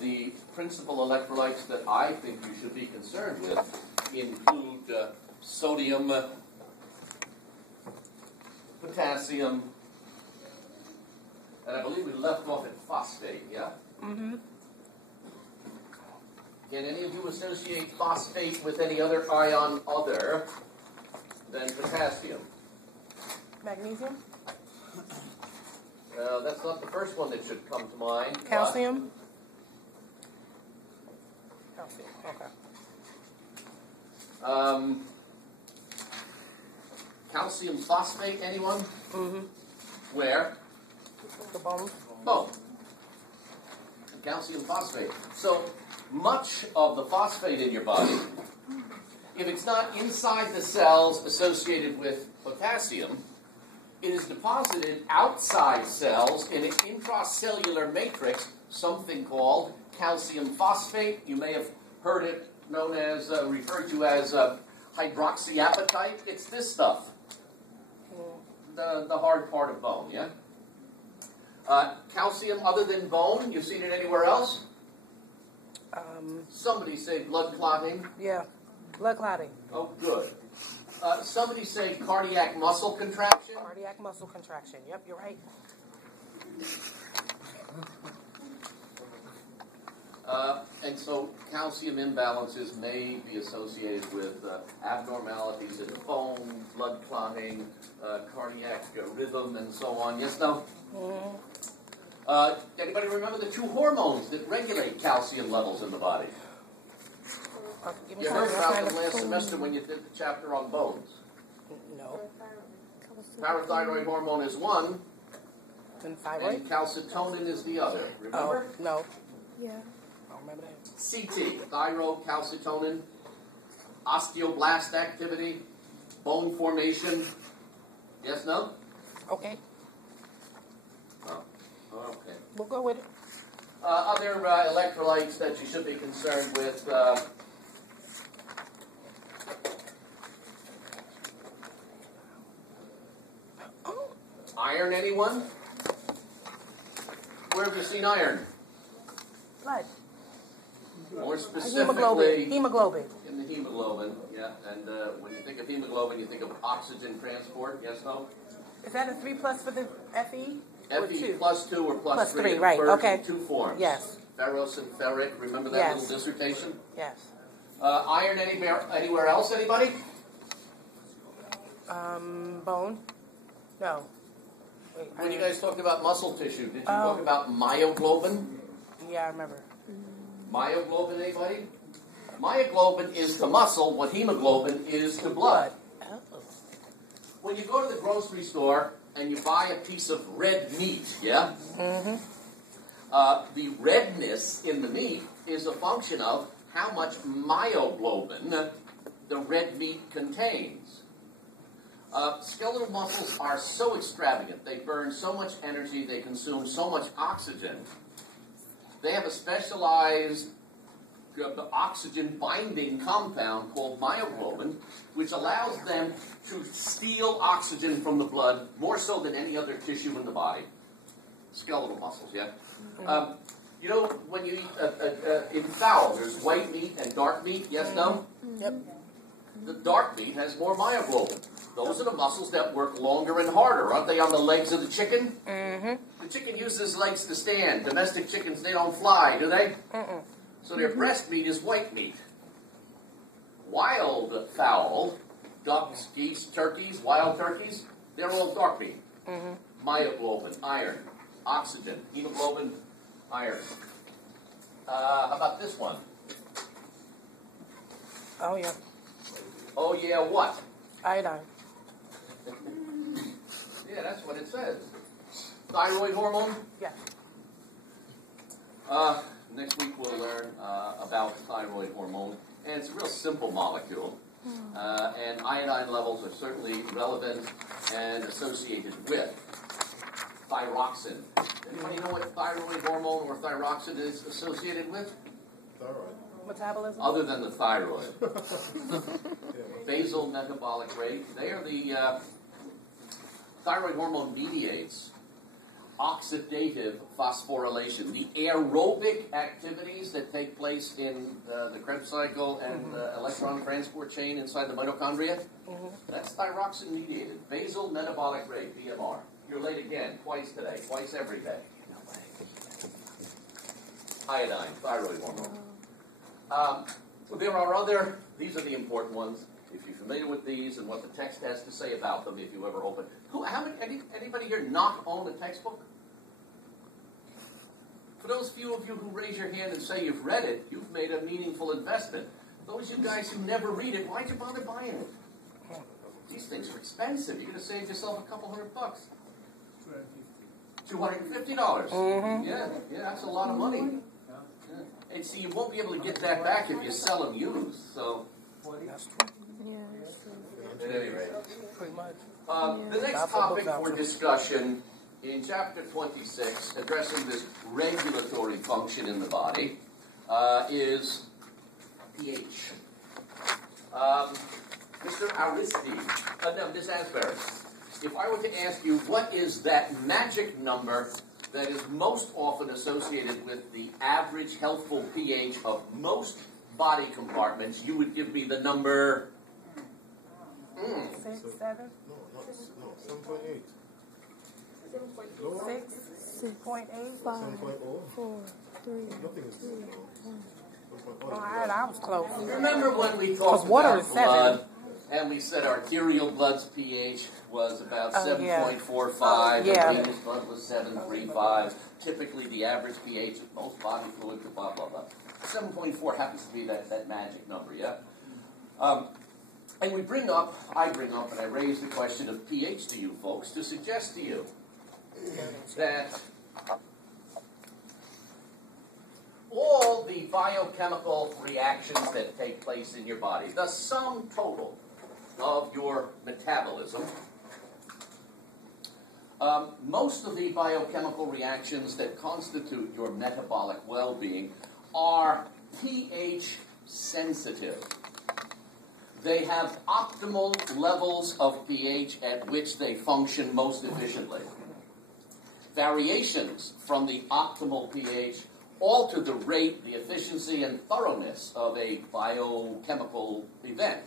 The principal electrolytes that I think you should be concerned with include sodium, potassium, and I believe we left off at phosphate, yeah? Mm-hmm. Can any of you associate phosphate with any other ion other than potassium? Magnesium? That's not the first one that should come to mind. Calcium? Calcium, okay. Calcium phosphate, anyone? Mm-hmm. Where? The bone? Bone. Calcium phosphate. So much of the phosphate in your body, if it's not inside the cells associated with potassium, it is deposited outside cells in an intracellular matrix, something called calcium phosphate. You may have heard it known as, referred to as hydroxyapatite. It's this stuff, the hard part of bone, yeah? Calcium other than bone, you seen it anywhere else? Somebody say blood clotting. Yeah, blood clotting. Oh, good. Somebody say cardiac muscle contraction. Cardiac muscle contraction. Yep, you're right. And so calcium imbalances may be associated with abnormalities in bone, blood clotting, cardiac rhythm, and so on. Yes, no? Mm-hmm. Anybody remember the two hormones that regulate calcium levels in the body? You heard about them last semester when you did the chapter on bones. No. Parathyroid hormone is one, And thyroid? and calcitonin is the other. Remember? Oh, no. Yeah. I don't remember that. CT, thyrocalcitonin, osteoblast activity, bone formation. Yes, no? Okay. Oh, okay. We'll go with it. Other electrolytes that you should be concerned with. Iron, anyone? Where have you seen iron? Blood. More specifically, Hemoglobin. in the hemoglobin, yeah. And when you think of hemoglobin, you think of oxygen transport, yes, no? Is that a 3 plus for the FE? Or Fe two? plus 2 or plus 3. Right, Occurs okay. in two forms. Yes. Ferrous and ferric. Remember that Yes. little dissertation? Yes. Iron anywhere else, anybody? Bone? No. Wait, When you guys talked about muscle tissue, did you Oh. talk about myoglobin? Yeah, I remember. Myoglobin, anybody? Myoglobin is to muscle what hemoglobin is to blood. Oh. When you go to the grocery store and you buy a piece of red meat, yeah? Mm-hmm. The redness in the meat is a function of how much myoglobin the red meat contains. Skeletal muscles are so extravagant. They burn so much energy. They consume so much oxygen. They have a specialized oxygen-binding compound called myoglobin, which allows them to steal oxygen from the blood more so than any other tissue in the body. Skeletal muscles, yeah? You know, when you eat in fowl, there's white meat and dark meat, yes, no? Yep. The dark meat has more myoglobin. Those are the muscles that work longer and harder. Aren't they on the legs of the chicken? Mm-hmm. The chicken uses legs to stand. Domestic chickens, they don't fly, do they? Mm-mm. So their breast meat is white meat. Wild fowl, ducks, geese, turkeys, wild turkeys, they're all dark meat. Mm-hmm. Myoglobin, iron, oxygen, hemoglobin, iron. How about this one? Oh, yeah. Oh yeah, what? Iodine. Yeah, that's what it says. Thyroid hormone? Yeah. Next week we'll learn about thyroid hormone. And it's a real simple molecule. And iodine levels are certainly relevant and associated with thyroxine. Anybody know what thyroid hormone or thyroxine is associated with? Thyroid. Metabolism? Other than the thyroid. Basal metabolic rate. They are the thyroid hormone mediates oxidative phosphorylation, the aerobic activities that take place in the Krebs cycle and the electron transport chain inside the mitochondria. That's thyroxine-mediated. Basal metabolic rate, BMR. You're late again, twice today, twice every day. Iodine, thyroid hormone. There are other, these are the important ones. If you're familiar with these and what the text has to say about them, if you ever open. Anybody here not own a textbook? For those few of you who raise your hand and say you've read it, you've made a meaningful investment. Those of you guys who never read it, why'd you bother buying it? These things are expensive. You're going to save yourself a couple $100. $250. Yeah, that's a lot of money. Yeah. And see, you won't be able to get that back if you sell them used. So, at any rate, Pretty much. the next topic for discussion in chapter 26, addressing this regulatory function in the body, is pH. Mr. Aristide, Ms. Asbury, if I were to ask you what is that magic number that is most often associated with the average healthful pH of most body compartments, you would give me the number 6, 7? No, 7.8. 6, 6.8, 5, 4, 3, Nothing is 2, 1. 1.8. I was close. Remember when we talked water about is 7. blood, and we said arterial blood's pH was about 7.45, Yeah. and venous blood was 7.35. Typically, the average pH of most body fluids are blah, blah, blah. 7.4 happens to be that magic number, yeah? And I bring up, and I raise the question of pH to you folks to suggest to you that all the biochemical reactions that take place in your body, the sum total of your metabolism, most of the biochemical reactions that constitute your metabolic well-being are pH sensitive. They have optimal levels of pH at which they function most efficiently. Variations from the optimal pH alter the rate, the efficiency, and thoroughness of a biochemical event.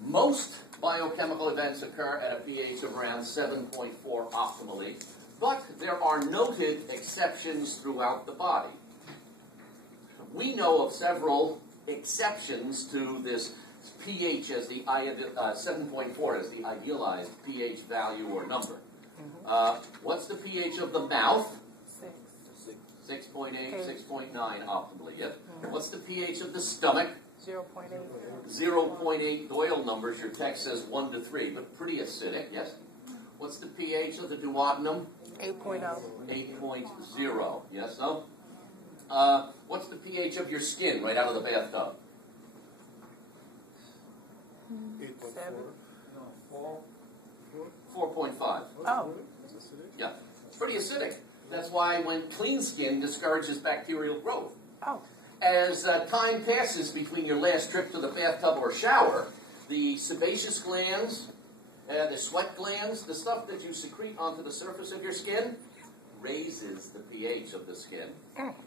Most biochemical events occur at a pH of around 7.4 optimally, but there are noted exceptions throughout the body. We know of several exceptions to this pH as the 7.4 as the idealized pH value or number. What's the pH of the mouth? 6.8, 6.9 optimally, yep. What's the pH of the stomach? 0.8. 0.8 Doyle numbers, your text says 1 to 3, but pretty acidic, yes? What's the pH of the duodenum? 8.0. 8.0, yes, no? What's the pH of your skin right out of the bathtub? 7. 4.5. Oh. Yeah, it's pretty acidic. That's why when clean skin discourages bacterial growth. Oh. As time passes between your last trip to the bathtub or shower, the sebaceous glands, the sweat glands, the stuff that you secrete onto the surface of your skin, raises the pH of the skin,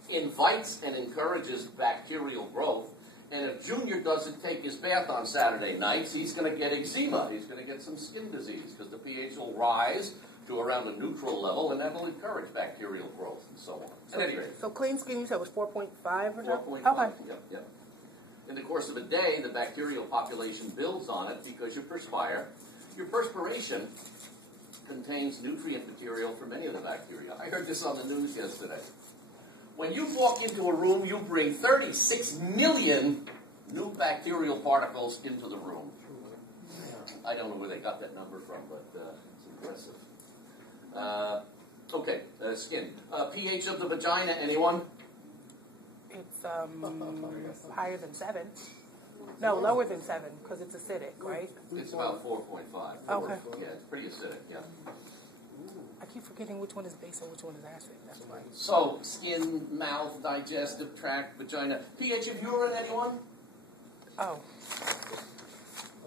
invites and encourages bacterial growth. And if Junior doesn't take his bath on Saturday nights, he's going to get eczema. He's going to get some skin disease because the pH will rise to around a neutral level, and that will encourage bacterial growth and so on. At any rate, So clean skin, you said was 4.5 or something? 4.5. Okay. Yep. In the course of a day, the bacterial population builds on it because you perspire. Your perspiration contains nutrient material for many of the bacteria. I heard this on the news yesterday. When you walk into a room, you bring 36 million new bacterial particles into the room. I don't know where they got that number from, but it's impressive. Skin. pH of the vagina, anyone? It's higher than 7. No, lower than 7 because it's acidic, right? It's about 4.5. Okay. Yeah, it's pretty acidic, yeah. I keep forgetting which one is base and which one is acid. That's why. So, skin, mouth, digestive tract, vagina. pH of urine, anyone? Oh.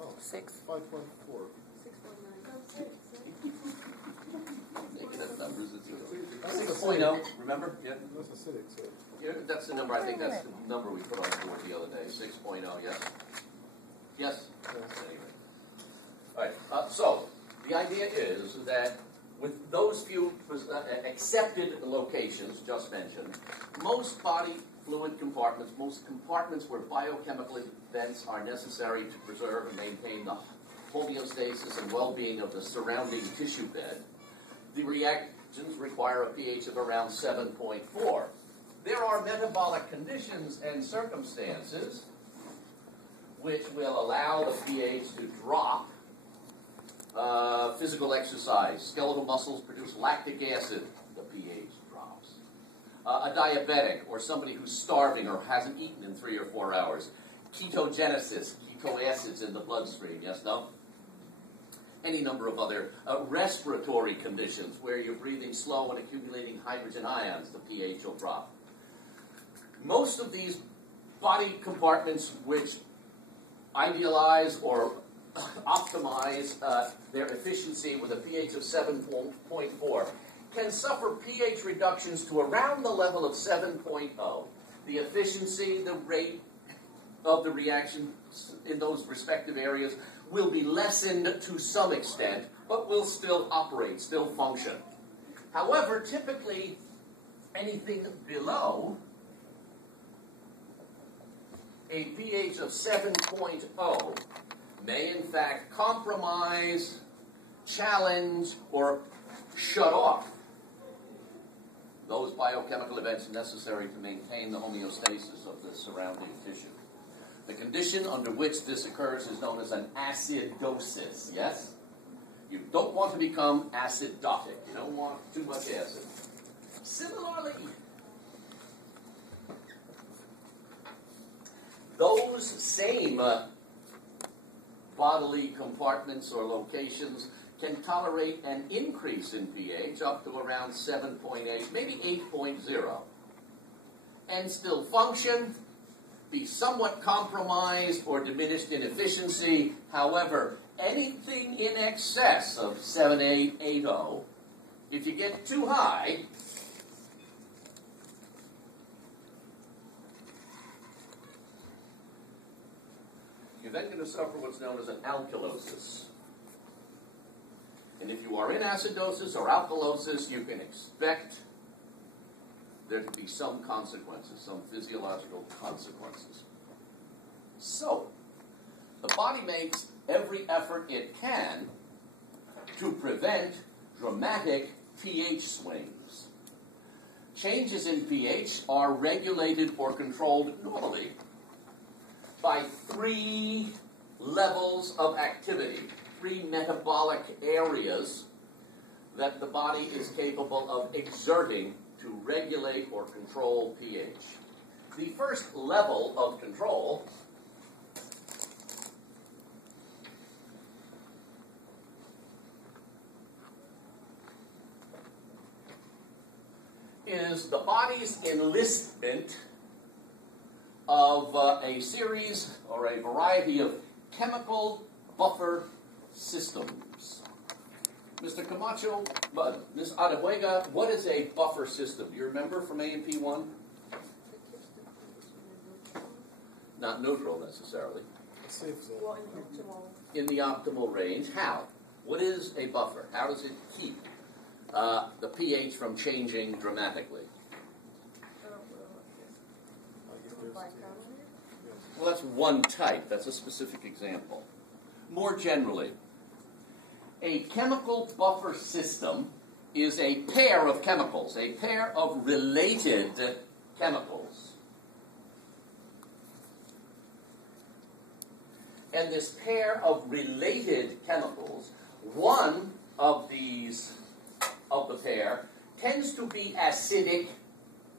Oh, 6. 5.4. Making up numbers as you go. 6.0, remember? Yeah. That's acidic, so. Yeah, that's the number, I think that's the number we put on the board the other day, 6.0, yes? Yes? Anyway. All right, so the idea is that with those few accepted locations just mentioned, most body fluid compartments, most compartments where biochemical events are necessary to preserve and maintain the homeostasis and well-being of the surrounding tissue bed, the reactions require a pH of around 7.4. There are metabolic conditions and circumstances which will allow the pH to drop. Physical exercise, skeletal muscles produce lactic acid, the pH drops. A diabetic or somebody who's starving or hasn't eaten in 3 or 4 hours. Ketogenesis, keto acids in the bloodstream, yes, no? Any number of other respiratory conditions where you're breathing slow and accumulating hydrogen ions, the pH will drop. Most of these body compartments which idealize or optimize their efficiency with a pH of 7.4 can suffer pH reductions to around the level of 7.0. The efficiency, the rate of the reaction in those respective areas will be lessened to some extent, but will still operate, still function. However, typically, anything below a pH of 7.0 may in fact compromise, challenge, or shut off those biochemical events necessary to maintain the homeostasis of the surrounding tissue. The condition under which this occurs is known as an acidosis, yes? You don't want to become acidotic. You don't want too much acid. Similarly, those same bodily compartments or locations can tolerate an increase in pH up to around 7.8, maybe 8.0, and still function, be somewhat compromised or diminished in efficiency. However, anything in excess of 7.8, 8.0, if you get too high, you're then going to suffer what's known as an alkalosis. And if you are in acidosis or alkalosis, you can expect there to be some consequences, some physiological consequences. So, the body makes every effort it can to prevent dramatic pH swings. Changes in pH are regulated or controlled normally by 3 levels of activity, 3 metabolic areas that the body is capable of exerting to regulate or control pH. The first level of control is the body's enlistment of a series or a variety of chemical buffer systems. Mr. Camacho, Ms. Adehuega, what is a buffer system? Do you remember from A&P 1? Not neutral necessarily. Safe zone. In the optimal range. How? What is a buffer? How does it keep the pH from changing dramatically? Well, that's one type. That's a specific example. More generally, a chemical buffer system is a pair of chemicals, a pair of related chemicals. And this pair of related chemicals, one of these, of the pair, tends to be acidic,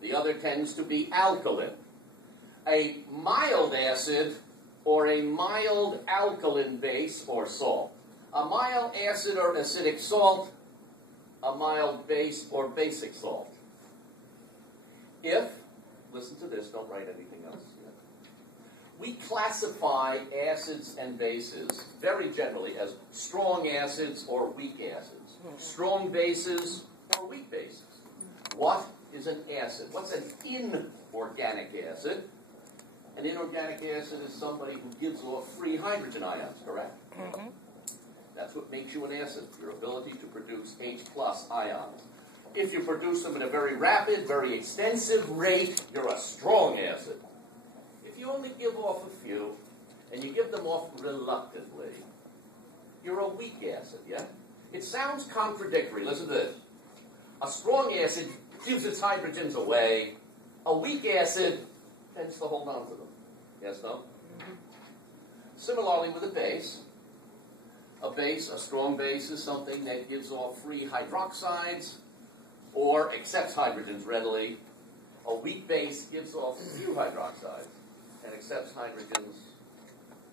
the other tends to be alkaline. A mild acid or a mild alkaline base or salt. A mild acid or acidic salt, a mild base or basic salt. If, listen to this, don't write anything else yet. We classify acids and bases very generally as strong acids or weak acids, strong bases or weak bases. what is an acid? What's an inorganic acid? An inorganic acid is somebody who gives off free hydrogen ions, correct? Mm-hmm. That's what makes you an acid, your ability to produce H plus ions. If you produce them at a very rapid, very extensive rate, you're a strong acid. If you only give off a few, and you give them off reluctantly, you're a weak acid, yeah? It sounds contradictory. Listen to this. A strong acid gives its hydrogens away. A weak acid tends to hold on to them. Yes, no? Mm-hmm. Similarly with a base. A strong base is something that gives off free hydroxides or accepts hydrogens readily. A weak base gives off few hydroxides and accepts hydrogens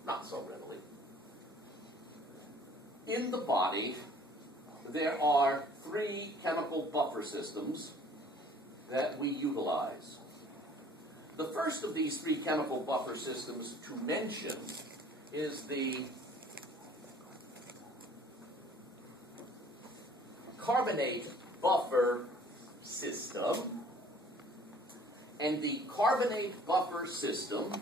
not so readily. In the body, there are 3 chemical buffer systems that we utilize. The first of these 3 chemical buffer systems to mention is the carbonate buffer system. And the carbonate buffer system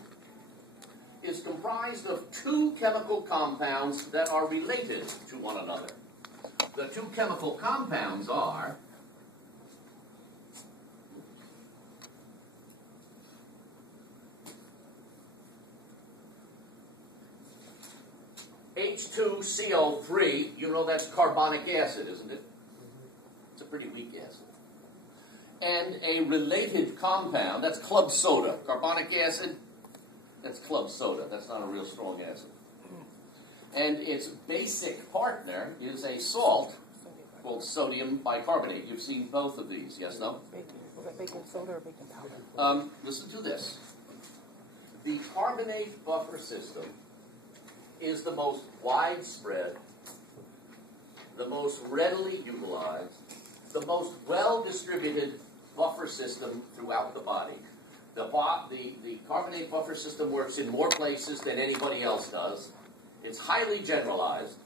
is comprised of 2 chemical compounds that are related to one another. The 2 chemical compounds are H2CO3. You know that's carbonic acid, isn't it? It's a pretty weak acid. And a related compound, that's club soda. Carbonic acid, that's club soda. That's not a real strong acid. And its basic partner is a salt called sodium bicarbonate. You've seen both of these, yes, no? Was it baking soda or baking powder? Listen to this. The carbonate buffer system is the most widespread, the most readily utilized, the most well-distributed buffer system throughout the body. The carbonate buffer system works in more places than anybody else does. It's highly generalized.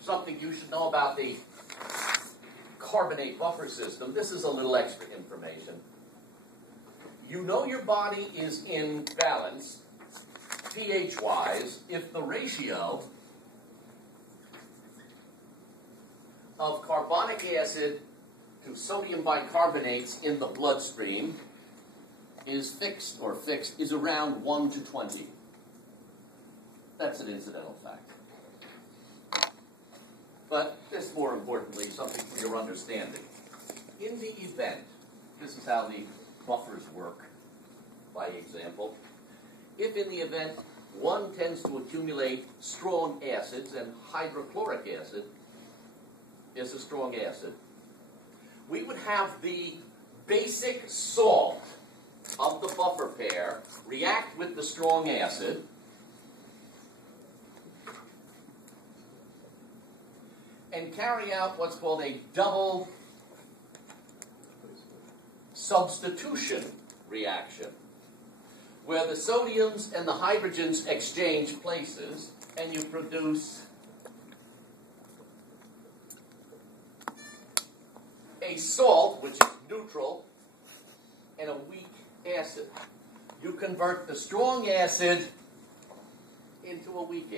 Something you should know about the carbonate buffer system. This is a little extra information. You know your body is in balance, pH-wise, if the ratio of carbonic acid to sodium bicarbonates in the bloodstream is fixed around 1 to 20. That's an incidental fact. But this, more importantly, something for your understanding. In the event, this is how the buffers work, by example, if in the event one tends to accumulate strong acids, and hydrochloric acid is a strong acid, we would have the basic salt of the buffer pair react with the strong acid, and carry out what's called a double substitution reaction, where the sodiums and the hydrogens exchange places, and you produce a salt, which is neutral, and a weak acid. You convert the strong acid into a weak acid.